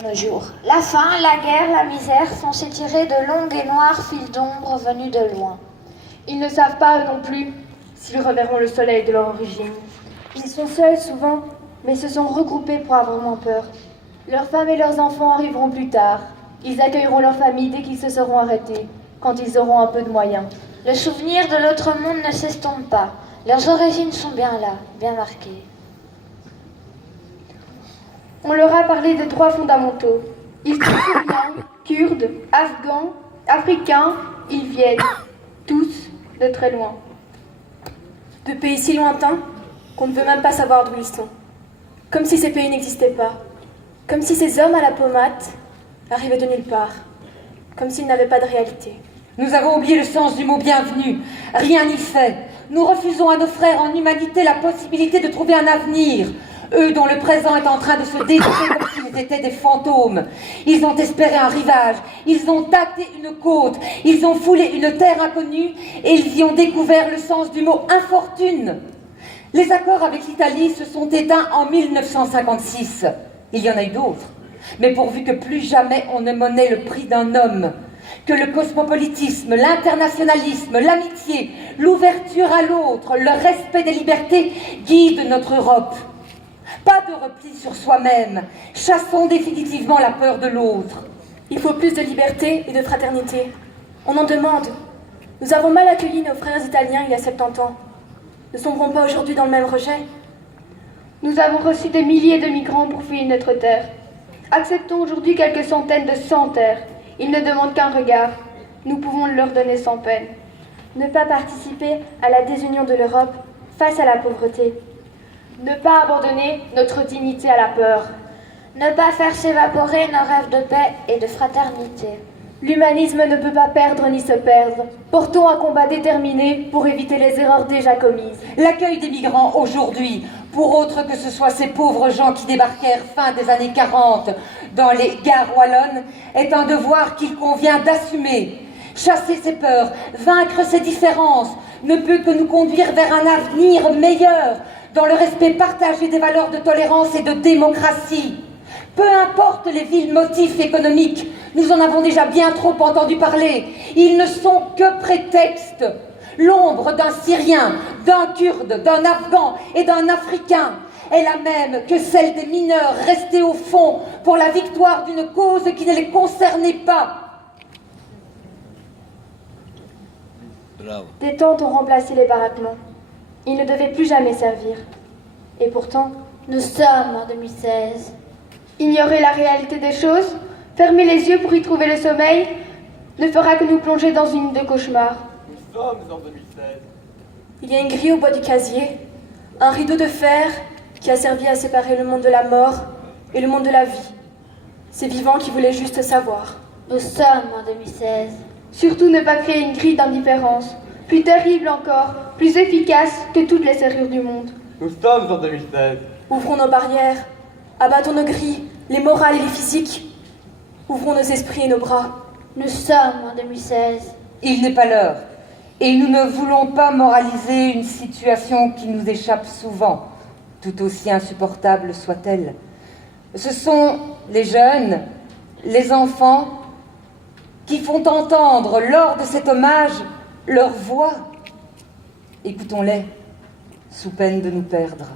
De nos jours. La faim, la guerre, la misère font s'étirer de longues et noires files d'ombre venues de loin. Ils ne savent pas, eux non plus, s'ils reverront le soleil de leur origine. Ils sont seuls souvent, mais se sont regroupés pour avoir moins peur. Leurs femmes et leurs enfants arriveront plus tard. Ils accueilleront leurs familles dès qu'ils se seront arrêtés, quand ils auront un peu de moyens. Le souvenir de l'autre monde ne s'estompe pas. Leurs origines sont bien là, bien marquées. On leur a parlé de droits fondamentaux. Ils sont syriens, kurdes, afghans, africains, ils viennent, tous de très loin. De pays si lointains qu'on ne veut même pas savoir d'où ils sont. Comme si ces pays n'existaient pas. Comme si ces hommes à la pommade arrivaient de nulle part. Comme s'ils n'avaient pas de réalité. Nous avons oublié le sens du mot bienvenue. Rien n'y fait. Nous refusons à nos frères en humanité la possibilité de trouver un avenir. Eux dont le présent est en train de se détruire comme s'ils étaient des fantômes. Ils ont espéré un rivage, ils ont tâté une côte, ils ont foulé une terre inconnue et ils y ont découvert le sens du mot infortune. Les accords avec l'Italie se sont éteints en 1956. Il y en a eu d'autres, mais pourvu que plus jamais on ne monnaie le prix d'un homme, que le cosmopolitisme, l'internationalisme, l'amitié, l'ouverture à l'autre, le respect des libertés guident notre Europe. Pas de repli sur soi-même. Chassons définitivement la peur de l'autre. Il faut plus de liberté et de fraternité. On en demande. Nous avons mal accueilli nos frères italiens il y a 70 ans. Ne sombrons pas aujourd'hui dans le même rejet. Nous avons reçu des milliers de migrants pour fuir notre terre. Acceptons aujourd'hui quelques centaines de sans terre. Ils ne demandent qu'un regard. Nous pouvons le leur donner sans peine. Ne pas participer à la désunion de l'Europe face à la pauvreté. Ne pas abandonner notre dignité à la peur. Ne pas faire s'évaporer nos rêves de paix et de fraternité. L'humanisme ne peut pas perdre ni se perdre. Portons un combat déterminé pour éviter les erreurs déjà commises. L'accueil des migrants aujourd'hui, pour autre que ce soit ces pauvres gens qui débarquèrent fin des années 40 dans les gares wallonnes, est un devoir qu'il convient d'assumer. Chasser ses peurs, vaincre ses différences, ne peut que nous conduire vers un avenir meilleur, dans le respect partagé des valeurs de tolérance et de démocratie. Peu importe les vils motifs économiques, nous en avons déjà bien trop entendu parler. Ils ne sont que prétextes. L'ombre d'un Syrien, d'un Kurde, d'un Afghan et d'un Africain est la même que celle des mineurs restés au fond pour la victoire d'une cause qui ne les concernait pas. Bravo. Des tentes ont remplacé les baraquements. Ils ne devaient plus jamais servir. Et pourtant, Nous sommes en 2016. ignorer la réalité des choses, fermer les yeux pour y trouver le sommeil, ne fera que nous plonger dans une nuit de cauchemar. Nous sommes en 2016. Il y a une grille au bois du casier, un rideau de fer qui a servi à séparer le monde de la mort et le monde de la vie. Ces vivants qui voulaient juste savoir. Nous sommes en 2016. Surtout ne pas créer une grille d'indifférence, plus terrible encore, plus efficace que toutes les serrures du monde. Nous sommes en 2016. Ouvrons nos barrières, abattons nos grilles, les morales et les physiques. Ouvrons nos esprits et nos bras. Nous sommes en 2016. Il n'est pas l'heure. Et nous ne voulons pas moraliser une situation qui nous échappe souvent, tout aussi insupportable soit-elle. Ce sont les jeunes, les enfants, qui font entendre lors de cet hommage leur voix. Écoutons-les, sous peine de nous perdre.